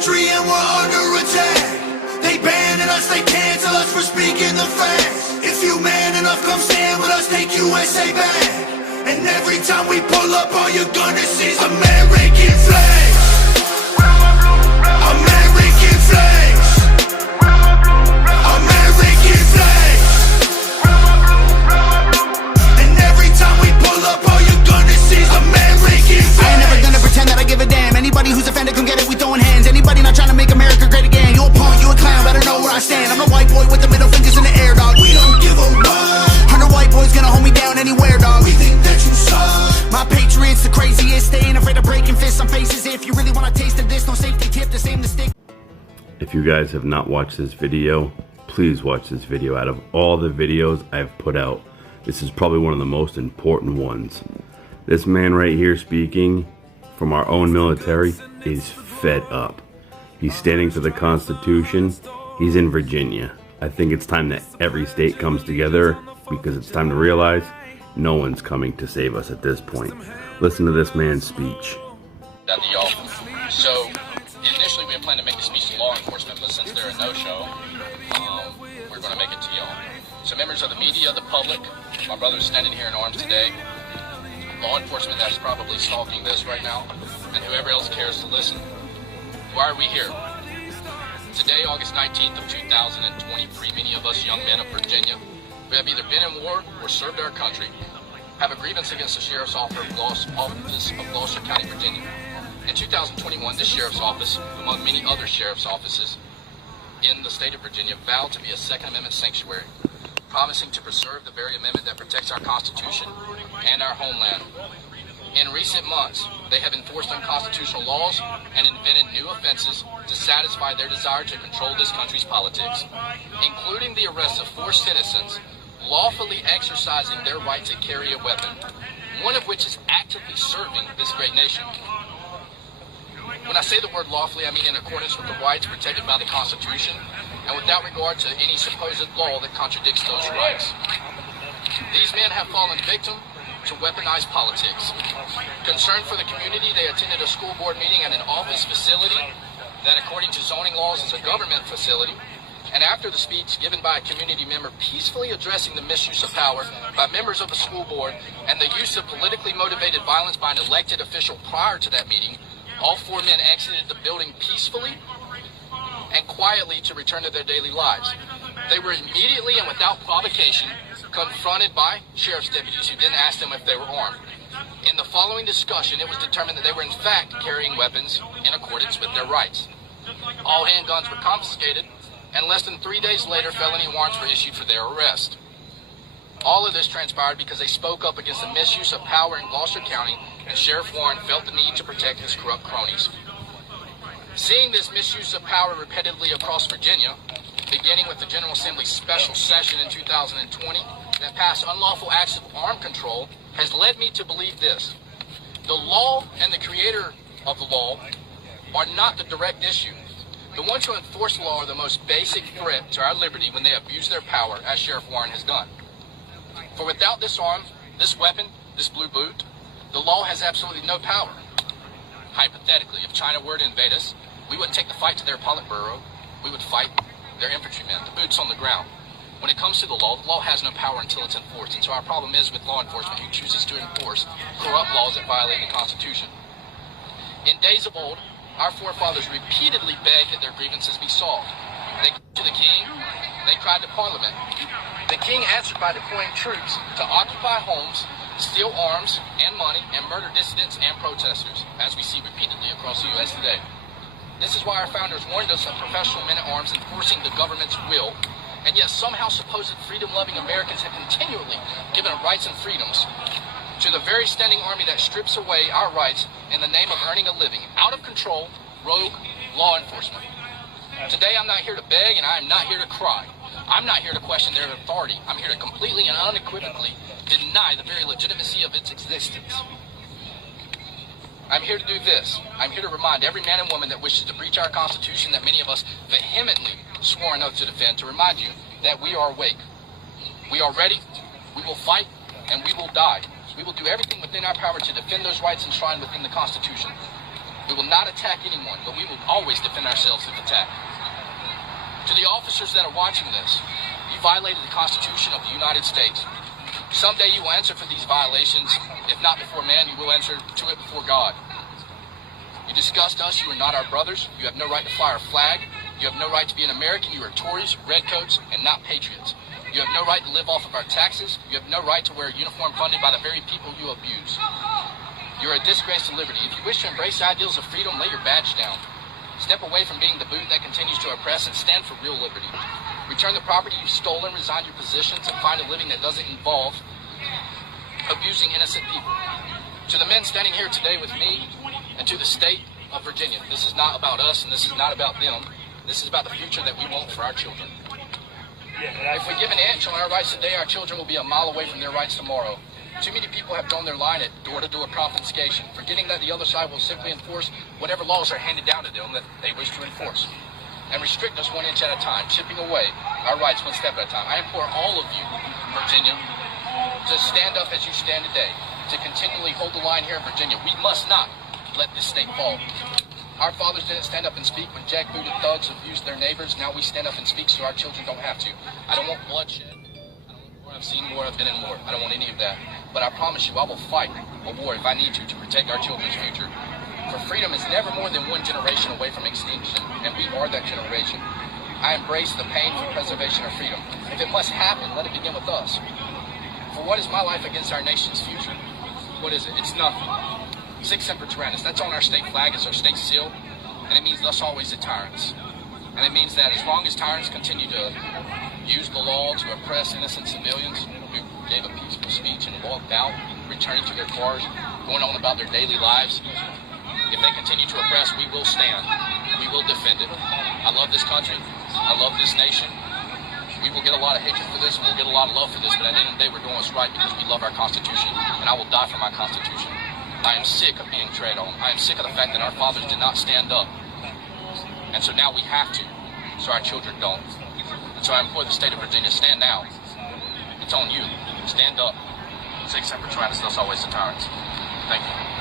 country and we're under attack. They banning us, they cancel us for speaking the facts. If you man enough, come stand with us, take USA back. And every time we pull up, all you're gonna see is American flags. American flags. American flags. And every time we pull up, all you're gonna see is American flags. I ain't never gonna pretend that I give a damn. Anybody who's offended, come get it, we throwing hands. Anybody not trying to make America great again, you a punk, you a clown, better know where I stand. I'm a white boy with the middle fingers in the air, dog. We don't give a what. 100 white boys gonna hold me down anywhere, dog. We think that you suck. My patriots the craziest, they ain't afraid of breaking fists on faces. If you really wanna taste of this, no safety tip, just aim the stick. If you guys have not watched this video, please watch this video. Out of all the videos I've put out, this is probably one of the most important ones. This man right here speaking from our own military is fed up. He's standing for the Constitution. He's in Virginia. I think it's time that every state comes together, because it's time to realize no one's coming to save us at this point. Listen to this man's speech. So initially we had planned to make the speech to law enforcement, but since they're a no-show, we're going to make it to y'all. So members of the media, the public, my brother's standing here in arms today, law enforcement that's probably stalking this right now, and whoever else cares to listen. Why are we here? Today, August 19th of 2023, many of us young men of Virginia who have either been in war or served our country have a grievance against the Sheriff's Office of Gloucester County, Virginia. In 2021, this Sheriff's Office, among many other Sheriff's Offices in the state of Virginia, vowed to be a Second Amendment sanctuary, promising to preserve the very amendment that protects our Constitution and our homeland. In recent months, they have enforced unconstitutional laws and invented new offenses to satisfy their desire to control this country's politics, including the arrest of 4 citizens lawfully exercising their right to carry a weapon, one of which is actively serving this great nation. When I say the word lawfully, I mean in accordance with the rights protected by the Constitution and without regard to any supposed law that contradicts those rights. These men have fallen victim to weaponized politics. Concerned for the community, they attended a school board meeting at an office facility that, according to zoning laws, is a government facility. And after the speech given by a community member peacefully addressing the misuse of power by members of the school board and the use of politically motivated violence by an elected official prior to that meeting, all 4 men exited the building peacefully and quietly to return to their daily lives. They were immediately and without provocation confronted by sheriff's deputies who then asked them if they were armed. In the following discussion, it was determined that they were in fact carrying weapons in accordance with their rights. All handguns were confiscated, and less than 3 days later, felony warrants were issued for their arrest. All of this transpired because they spoke up against the misuse of power in Gloucester County, and Sheriff Warren felt the need to protect his corrupt cronies. Seeing this misuse of power repetitively across Virginia, beginning with the General Assembly's special session in 2020 that passed unlawful acts of armed control, has led me to believe this: the law and the creator of the law are not the direct issue. The ones who enforce the law are the most basic threat to our liberty when they abuse their power, as Sheriff Warren has done. For without this arm, this weapon, this blue boot, the law has absolutely no power. Hypothetically, if China were to invade us, we wouldn't take the fight to their Politburo. We would fight their infantrymen, the boots on the ground. When it comes to the law has no power until it's enforced. And so our problem is with law enforcement who chooses to enforce corrupt laws that violate the Constitution. In days of old, our forefathers repeatedly begged that their grievances be solved. They cried to the king, they cried to Parliament. The king answered by deploying troops to occupy homes, steal arms and money, and murder dissidents and protesters, as we see repeatedly across the U.S. today. This is why our founders warned us of professional men-at-arms enforcing the government's will, and yet somehow supposed freedom-loving Americans have continually given up rights and freedoms to the very standing army that strips away our rights in the name of earning a living. Out of control, rogue law enforcement. Today I'm not here to beg, and I'm not here to cry. I'm not here to question their authority. I'm here to completely and unequivocally deny the very legitimacy of its existence. I'm here to do this. I'm here to remind every man and woman that wishes to breach our Constitution that many of us vehemently swore an oath to defend, to remind you that we are awake. We are ready, we will fight, and we will die. We will do everything within our power to defend those rights enshrined within the Constitution. We will not attack anyone, but we will always defend ourselves if attacked. To the officers that are watching this, you violated the Constitution of the United States. Someday you will answer for these violations. If not before man, you will answer to it before God. You disgust us. You are not our brothers. You have no right to fly our flag. You have no right to be an American. You are Tories, redcoats, and not patriots. You have no right to live off of our taxes. You have no right to wear a uniform funded by the very people you abuse. You are a disgrace to liberty. If you wish to embrace ideals of freedom, lay your badge down. Step away from being the boot that continues to oppress and stand for real liberty. Return the property you've stolen, resign your positions, and find a living that doesn't involve abusing innocent people. To the men standing here today with me and to the state of Virginia, this is not about us and this is not about them. This is about the future that we want for our children. If we give an inch on our rights today, our children will be a mile away from their rights tomorrow. Too many people have drawn their line at door-to-door confiscation, forgetting that the other side will simply enforce whatever laws are handed down to them that they wish to enforce, and restrict us 1 inch at a time, chipping away our rights 1 step at a time. I implore all of you, Virginia, to stand up as you stand today, to continually hold the line here in Virginia. We must not let this state fall. Our fathers didn't stand up and speak when jackbooted thugs abused their neighbors. Now we stand up and speak so our children don't have to. I don't want bloodshed. I don't want war. I've seen war. I've been in war. I don't want any of that. But I promise you, I will fight a war if I need to protect our children's future. For freedom is never more than one generation away from extinction, and we are that generation. I embrace the pain for preservation of freedom. If it must happen, let it begin with us. For what is my life against our nation's future? What is it? It's nothing. Sic semper tyrannis. That's on our state flag. It's our state seal. And it means thus always the tyrants. And it means that as long as tyrants continue to use the law to oppress innocent civilians who gave a peaceful speech and walked out, returning to their cars, going on about their daily lives, if they continue to oppress, we will stand. We will defend it. I love this country. I love this nation. We will get a lot of hatred for this. We'll get a lot of love for this. But at the end of the day, we're doing what's right because we love our Constitution. And I will die for my Constitution. I am sick of being tread on. I am sick of the fact that our fathers did not stand up. And so now we have to, so our children don't. And so I implore the state of Virginia, stand now. It's on you. Stand up. Sic semper tyrannis, thus always the tyrants. Thank you.